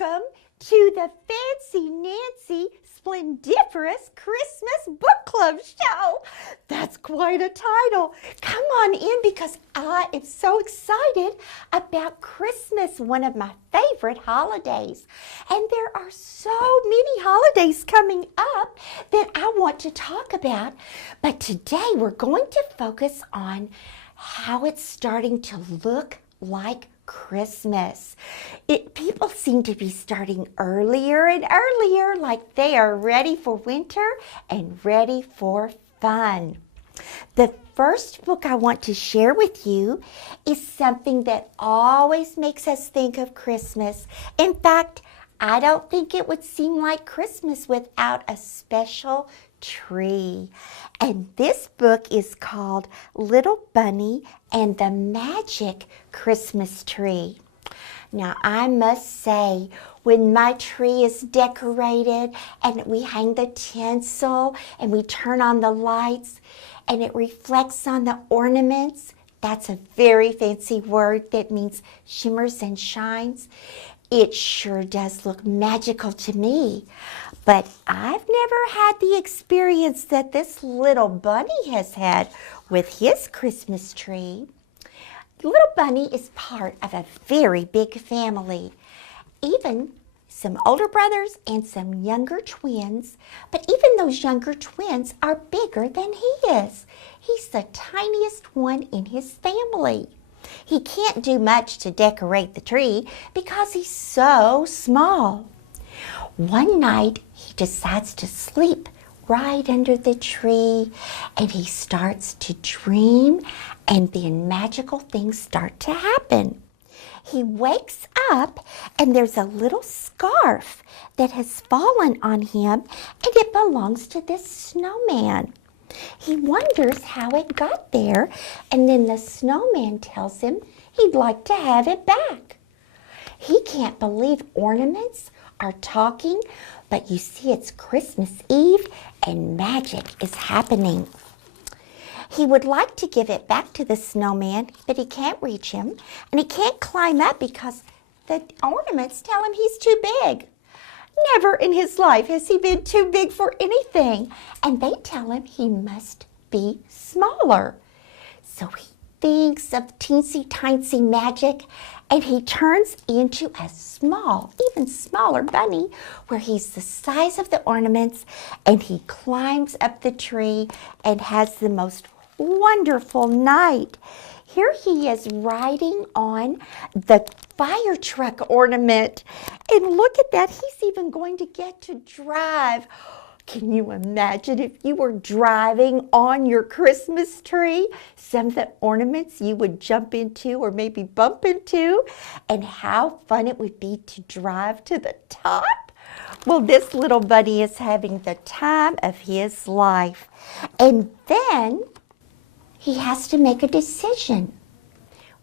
Welcome to the Fancy Nancy Splendiferous Christmas Book Club Show. That's quite a title. Come on in because I am so excited about Christmas, one of my favorite holidays. And there are so many holidays coming up that I want to talk about. But today we're going to focus on how it's starting to look like Christmas. People seem to be starting earlier and earlier, like they are ready for winter and ready for fun. The first book I want to share with you is something that always makes us think of Christmas. In fact, I don't think it would seem like Christmas without a special tree. And this book is called Little Bunny and the Magic Christmas Tree. Now, I must say, when my tree is decorated and we hang the tinsel and we turn on the lights and it reflects on the ornaments, that's a very fancy word that means shimmers and shines. It sure does look magical to me. But I've never had the experience that this little bunny has had with his Christmas tree. Little Bunny is part of a very big family. Even some older brothers and some younger twins. But even those younger twins are bigger than he is. He's the tiniest one in his family. He can't do much to decorate the tree because he's so small. One night, he decides to sleep right under the tree, and he starts to dream, and then magical things start to happen. He wakes up, and there's a little scarf that has fallen on him, and it belongs to this snowman. He wonders how it got there, and then the snowman tells him he'd like to have it back. He can't believe ornaments are talking, but you see, it's Christmas Eve and magic is happening. He would like to give it back to the snowman, but he can't reach him, and he can't climb up because the ornaments tell him he's too big. Never in his life has he been too big for anything, and they tell him he must be smaller. So he thinks of teensy-tiny magic, and he turns into a small, even smaller bunny where he's the size of the ornaments, and he climbs up the tree and has the most wonderful night. Here he is riding on the fire truck ornament, and look at that, he's even going to get to drive. Can you imagine if you were driving on your Christmas tree, some of the ornaments you would jump into or maybe bump into, and how fun it would be to drive to the top? Well, this little bunny is having the time of his life. And then he has to make a decision.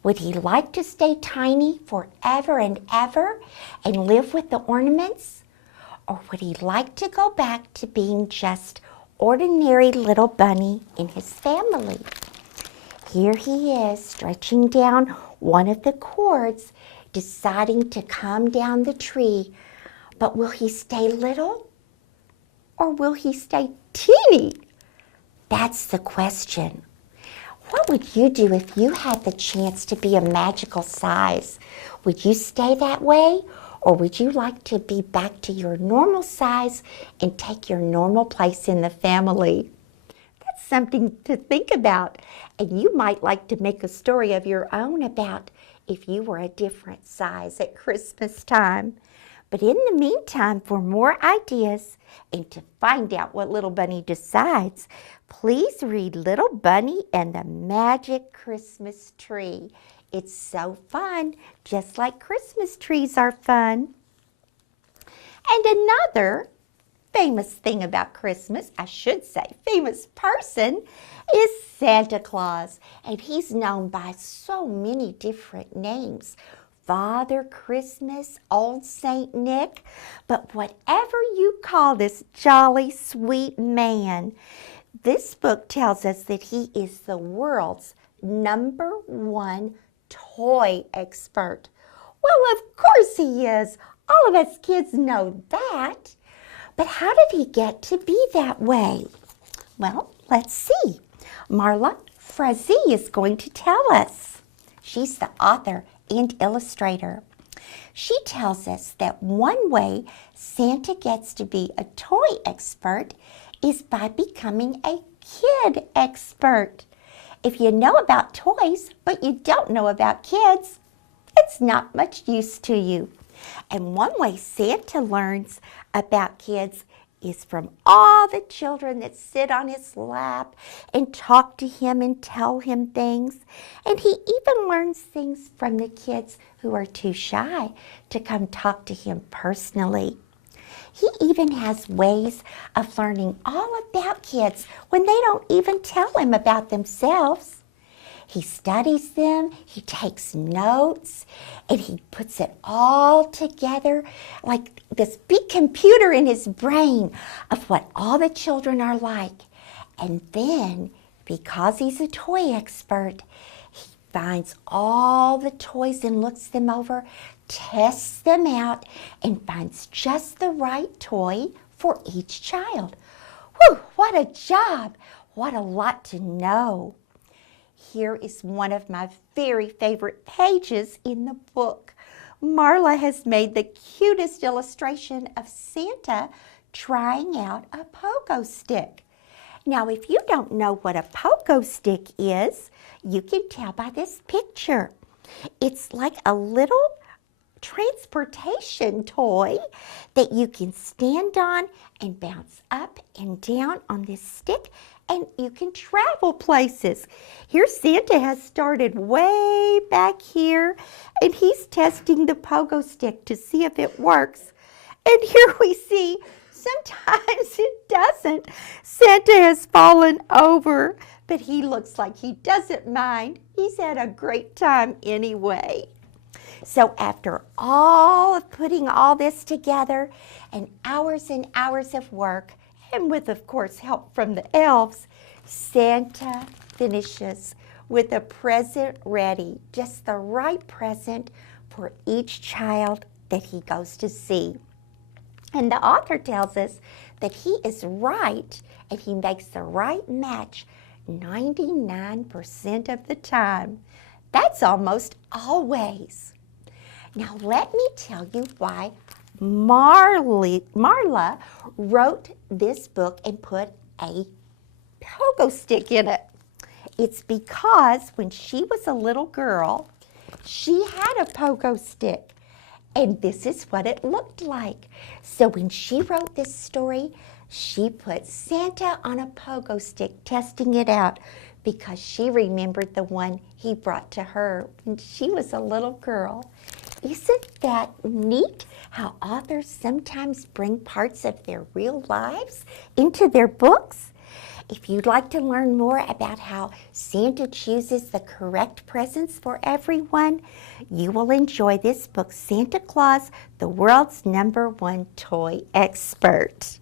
Would he like to stay tiny forever and ever and live with the ornaments? Or would he like to go back to being just ordinary little bunny in his family? Here he is stretching down one of the cords, deciding to come down the tree. But will he stay little or will he stay teeny? That's the question. What would you do if you had the chance to be a magical size? Would you stay that way? Or would you like to be back to your normal size and take your normal place in the family? That's something to think about. And you might like to make a story of your own about if you were a different size at Christmas time. But in the meantime, for more ideas and to find out what Little Bunny decides, please read Little Bunny and the Magic Christmas Tree. It's so fun, just like Christmas trees are fun. And another famous thing about Christmas, I should say famous person, is Santa Claus. And he's known by so many different names. Father Christmas, Old Saint Nick, but whatever you call this jolly sweet man, this book tells us that he is the world's #1 toy expert. Well, of course he is. All of us kids know that. But how did he get to be that way? Well, let's see. Marla Frazee is going to tell us. She's the author and illustrator. She tells us that one way Santa gets to be a toy expert is by becoming a kid expert. If you know about toys, but you don't know about kids, it's not much use to you. And one way Santa learns about kids is from all the children that sit on his lap and talk to him and tell him things. And he even learns things from the kids who are too shy to come talk to him personally. He even has ways of learning all about kids when they don't even tell him about themselves. He studies them, he takes notes, and he puts it all together like this big computer in his brain of what all the children are like. And then, because he's a toy expert, he finds all the toys and looks them over, tests them out, and finds just the right toy for each child. Whew, what a job! What a lot to know. Here is one of my very favorite pages in the book. Marla has made the cutest illustration of Santa trying out a pogo stick. Now, if you don't know what a pogo stick is, you can tell by this picture. It's like a little transportation toy that you can stand on and bounce up and down on this stick, and you can travel places. Here Santa has started way back here, and he's testing the pogo stick to see if it works. And here we see sometimes it doesn't. Santa has fallen over, but he looks like he doesn't mind. He's had a great time anyway. So after all of putting all this together and hours of work, and with, of course, help from the elves, Santa finishes with a present ready, just the right present for each child that he goes to see. And the author tells us that he is right and he makes the right match 99% of the time. That's almost always. Now let me tell you why Marla wrote this book and put a pogo stick in it. It's because when she was a little girl, she had a pogo stick, and this is what it looked like. So when she wrote this story, she put Santa on a pogo stick, testing it out, because she remembered the one he brought to her when she was a little girl. Isn't that neat how authors sometimes bring parts of their real lives into their books? If you'd like to learn more about how Santa chooses the correct presents for everyone, you will enjoy this book, Santa Claus, the World's #1 Toy Expert.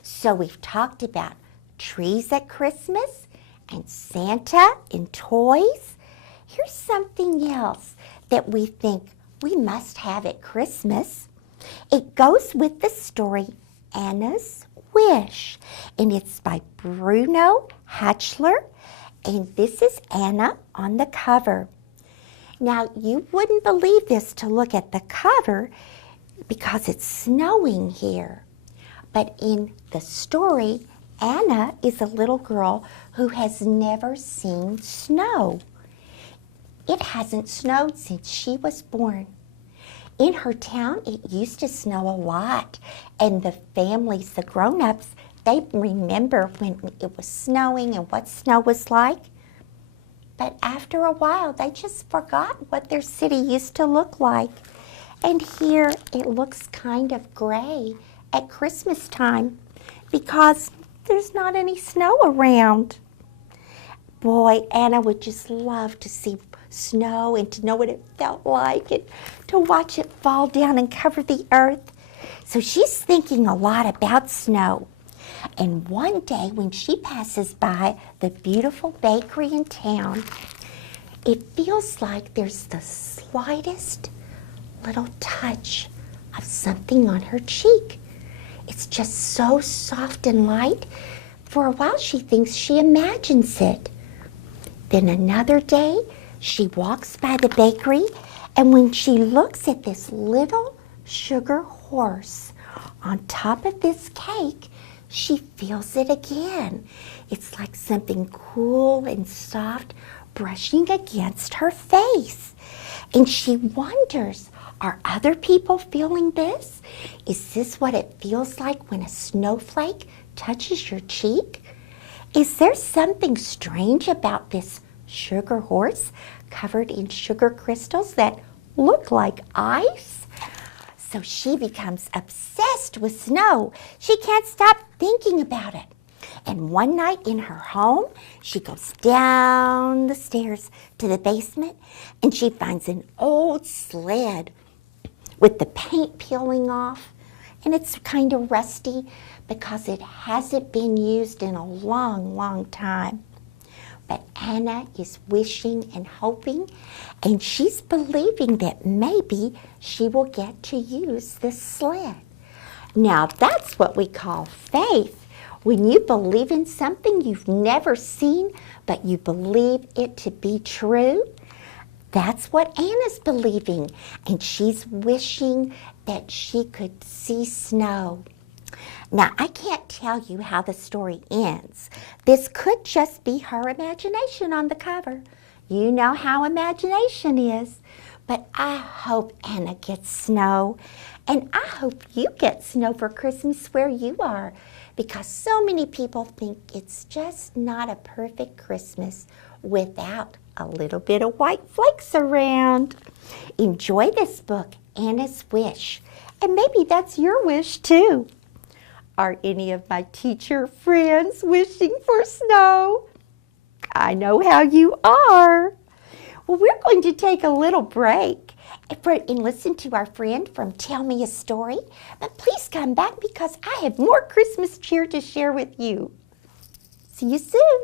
So we've talked about trees at Christmas and Santa and toys. Here's something else that we think we must have at Christmas. It goes with the story Anna's Wish, and it's by Bruno Hatchler, and this is Anna on the cover. Now, you wouldn't believe this to look at the cover because it's snowing here. But in the story, Anna is a little girl who has never seen snow. It hasn't snowed since she was born. In her town, it used to snow a lot, and the families, the grown-ups, they remember when it was snowing and what snow was like. But after a while, they just forgot what their city used to look like. And here, it looks kind of gray at Christmas time because there's not any snow around. Boy, Anna would just love to see snow and to know what it felt like and to watch it fall down and cover the earth. So she's thinking a lot about snow. And one day when she passes by the beautiful bakery in town, it feels like there's the slightest little touch of something on her cheek. It's just so soft and light. For a while she thinks she imagines it. Then another day she walks by the bakery, and when she looks at this little sugar horse on top of this cake, she feels it again. It's like something cool and soft brushing against her face. And she wonders, are other people feeling this? Is this what it feels like when a snowflake touches your cheek? Is there something strange about this sugar horse covered in sugar crystals that look like ice? So she becomes obsessed with snow. She can't stop thinking about it. And one night in her home, she goes down the stairs to the basement, and she finds an old sled with the paint peeling off. And it's kind of rusty because it hasn't been used in a long, long time. But Anna is wishing and hoping, and she's believing that maybe she will get to use this sled. Now that's what we call faith. When you believe in something you've never seen, but you believe it to be true, that's what Anna's believing, and she's wishing that she could see snow. Now, I can't tell you how the story ends. This could just be her imagination on the cover. You know how imagination is. But I hope Anna gets snow, and I hope you get snow for Christmas where you are, because so many people think it's just not a perfect Christmas without a little bit of white flakes around. Enjoy this book, Anna's Wish, and maybe that's your wish too. Are any of my teacher friends wishing for snow? I know how you are. Well, we're going to take a little break and listen to our friend from Tell Me a Story. But please come back because I have more Christmas cheer to share with you. See you soon.